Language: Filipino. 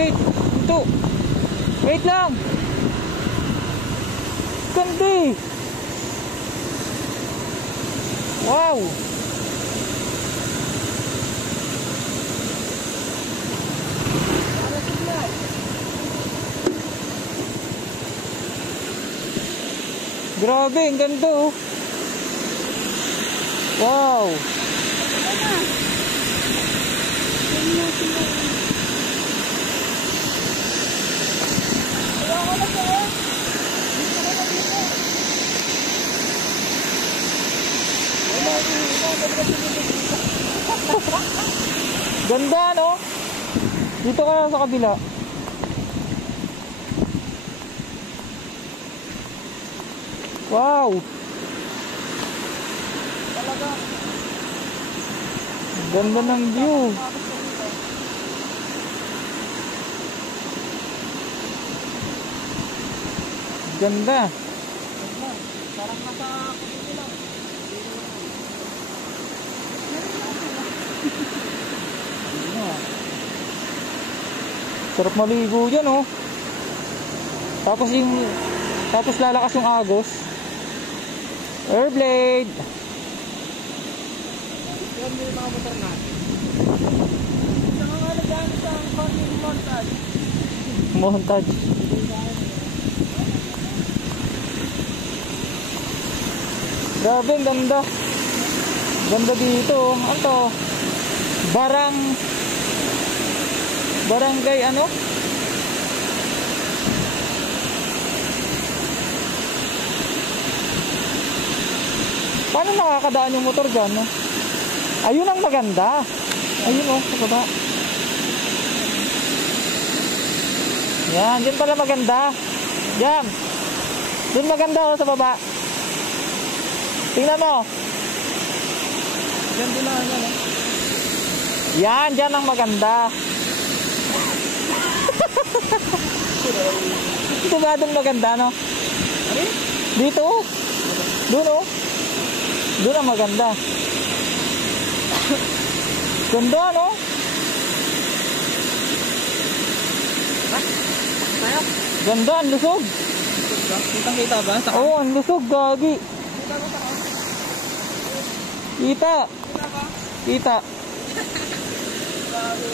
wait. Ito. Wait lang. Ganda. Wow. Grabe, ang ganda oh. Wow. Ganda no? Dito ka sa kabila. Wow. Talaga. Ganda ng view. Ganda. Parang nasa kulit lang. Sarap maligo dyan oh. Tapos lalakas yung agos. Airblade. Yan yung mga motor natin. Saan nga nagano sa konting montage? Montage. Grabe, ang ganda. Ganda dito oh. Ano to? Barangay ano? Paano nakakadaan yung motor dyan, no? Ayun ang maganda. Ayun, oh, sa baba. Yan, dyan pala maganda. Yan. Dyan maganda, oh, sa baba. Tingnan mo. Yan din lang yan, eh. Yan, dyan ang maganda. Ito ba doon maganda, no? Ano? Dito, oh. Doon, oh. Doon ang maganda. Ganda, no? Ha? Tayo? Ganda, ang lusog. Kitang-kita ba? Oo, oh, ang lusog, gagi. Kita ba ito? Kita. Kita ba? Kita. Grabe.